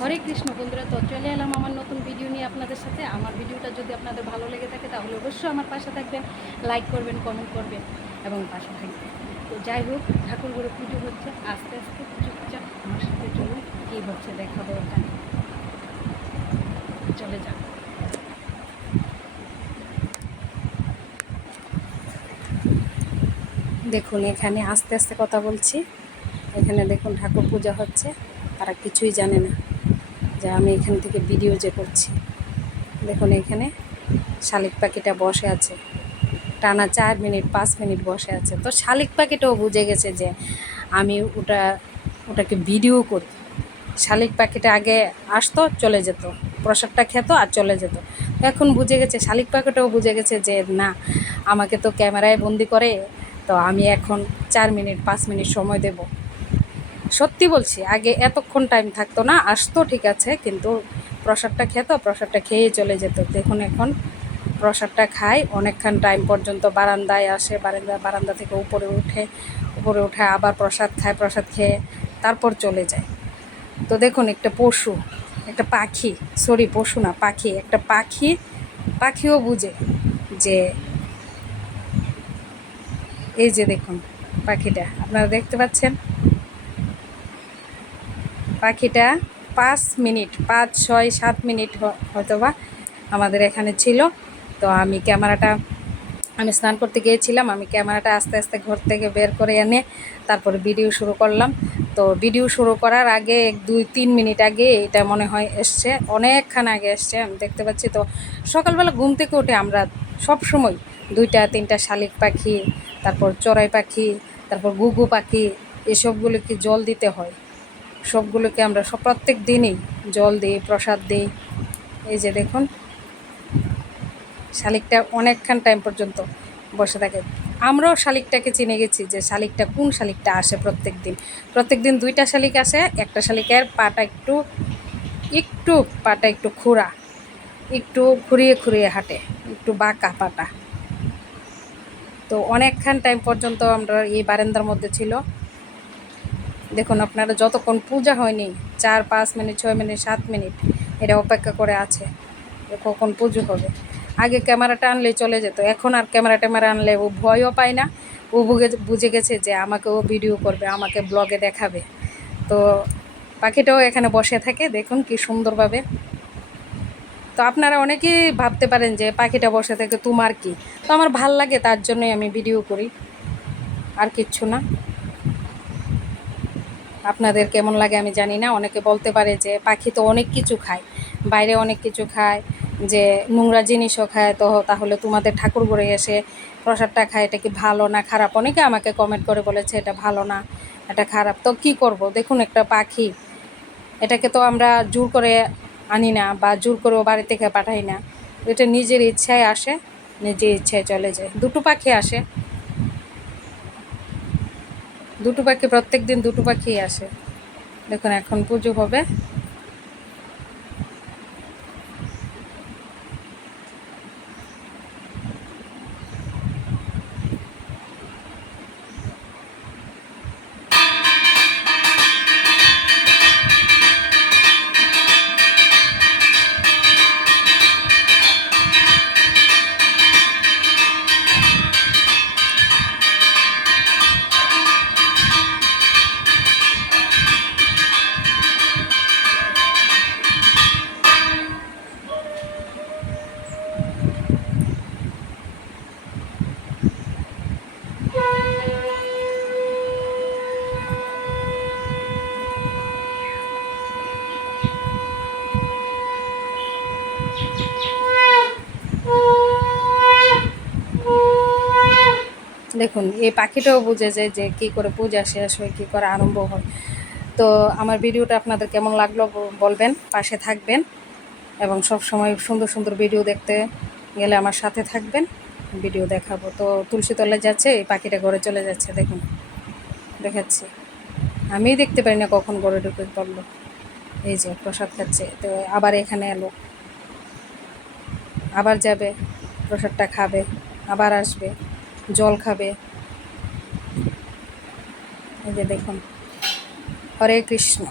হরে কৃষ্ণ বন্ধুরা, তো চলে এলাম আমার নতুন ভিডিও নিয়ে আপনাদের সাথে। আমার ভিডিওটা যদি আপনাদের ভালো লেগে থাকে তাহলে অবশ্যই আমার পাশে থাকবেন, লাইক করবেন, কমেন্ট করবেন এবং পাশে থাকবেন। তো যাই হোক, ঠাকুর ঘরে পুজো হচ্ছে, আস্তে আস্তে চুপচাপ আমার সাথে চলুন, কী হচ্ছে দেখাবো ওখানে। চলে যান। দেখুন, এখানে আস্তে আস্তে কথা বলছি। এখানে দেখুন ঠাকুর পূজা হচ্ছে, তারা কিছুই জানে না যে আমি এখান থেকে ভিডিও যে করছি। দেখুন এখানে শালিক পাখিটা বসে আছে, টানা 4 মিনিট 5 মিনিট বসে আছে। তো শালিক পাখিটাও বুঝে গেছে যে আমি ওটাকে ভিডিও করি। শালিক পাখিটা আগে আসতো, চলে যেত, প্রসাদটা খেত আর চলে যেত। এখন বুঝে গেছে, শালিক পাখিটাও বুঝে গেছে যে না, আমাকে তো ক্যামেরায় বন্দি করে, তো আমি এখন 4 মিনিট 5 মিনিট সময় দেব। সত্যি বলছি, আগে এতক্ষণ টাইম থাকতো না, আসতো ঠিক আছে, কিন্তু প্রসাদটা খেত, প্রসাদটা খেয়ে চলে যেত। দেখুন এখন প্রসাদটা খায়, অনেকক্ষণ টাইম পর্যন্ত বারান্দায় আসে, বারান্দা থেকে উপরে উঠে আবার প্রসাদ খায়, প্রসাদ খেয়ে তারপর চলে যায়। তো দেখুন একটা পশু, একটা পাখি, সরি পশু না, পাখি, একটা পাখিও বুঝে যে এই যে দেখুন পাখিটা আপনারা দেখতে পাচ্ছেন, পাখিটা 5 মিনিট 5 6 7 মিনিট হয়তো বা আমাদের এখানে ছিল। তো আমি স্নান করতে গিয়েছিলাম, আমি ক্যামেরাটা আস্তে আস্তে ঘর থেকে বের করে এনে তারপরে ভিডিও শুরু করলাম। তো ভিডিও শুরু করার আগে 2-3 মিনিট আগে এটা মনে হয় এসছে, অনেকক্ষণ আগে এসছে, আমি দেখতে পাচ্ছি। তো সকালবেলা ঘুম থেকে উঠে আমরা সব সময় 2-3টা শালিক পাখি, তারপর চড়াই পাখি, তারপর ঘুঘু পাখি, এসবগুলোকে জল দিতে হয়। সবগুলোকে আমরা প্রত্যেক দিনই জল দিই, প্রসাদ দিই। এই যে দেখুন শালিকটা অনেকক্ষণ টাইম পর্যন্ত বসে থাকে। আমরাও শালিকটাকে চিনে গেছি যে শালিকটা কোন শালিকটা আসে প্রত্যেক দিন 2টা শালিক আসে। একটা শালিকের পাটা একটু খুঁড়া, একটু খুঁড়িয়ে খুঁড়িয়ে হাঁটে, একটু বাঁকা পাটা। তো অনেকক্ষণ টাইম পর্যন্ত আমরা এই বারান্দার মধ্যে ছিল। দেখুন আপনারা, যতক্ষণ পূজা হয়নি, 4-5 মিনিট 6 মিনিট 7 মিনিট এটা অপেক্ষা করে আছে যে কখন পুজো হবে। আগে ক্যামেরাটা আনলেই চলে যেত, এখন আর ক্যামেরা আনলে ও ভয়ও পায় না। ও বুঝে গেছে যে আমাকে ও ভিডিও করবে, আমাকে ব্লগে দেখাবে। তো পাখিটাও এখানে বসে থাকে, দেখুন কি সুন্দরভাবে। তো আপনারা অনেকেই ভাবতে পারেন যে পাখিটা বসে থাকে তোমার কি, তো আমার ভাল লাগে, তার জন্যই আমি ভিডিও করি, আর কিচ্ছু না। আপনাদের কেমন লাগে আমি জানি না। অনেকে বলতে পারে যে পাখি তো অনেক কিছু খায়, বাইরে অনেক কিছু খায়, যে নোংরা জিনিসও খায়, তো তাহলে তোমাদের ঠাকুর ঘরে এসে প্রসাদটা খায়, এটা কি ভালো না খারাপ? অনেকে আমাকে কমেন্ট করে বলেছে এটা ভালো না, এটা খারাপ। তো কি করব, দেখুন একটা পাখি, এটাকে তো আমরা জোর করে আনি না বা জোর করেও বাড়ি থেকে পাঠাই না। এটা নিজের ইচ্ছায় আসে, নিজের ইচ্ছায় চলে যায়। দুটো পাখি আসে, দুটো পাখি, প্রত্যেক দিন দুটো পাখি আসে। দেখুন এখন পুজো হবে। দেখুন এই পাখিটাও বুঝে যায় যে কী করে পূজা শেষ হয়, কী করে আরম্ভ হয়। তো আমার ভিডিওটা আপনাদের কেমন লাগলো বলবেন, পাশে থাকবেন এবং সব সময় সুন্দর সুন্দর ভিডিও দেখতে গেলে আমার সাথে থাকবেন, ভিডিও দেখাবো। তো তুলসী তলায় যাচ্ছে, এই পাখিটা ঘরে চলে যাচ্ছে, দেখুন দেখাচ্ছি। আমিই দেখতে পারি না কখন ঘরে ঢুকে পড়লো। এই যে প্রসাদ খাচ্ছে, তো আবার এখানে এলো, আবার যাবে, প্রসাদটা খাবে, আবার আসবে, জল খাবে। এই যে দেখুন, হরে কৃষ্ণ।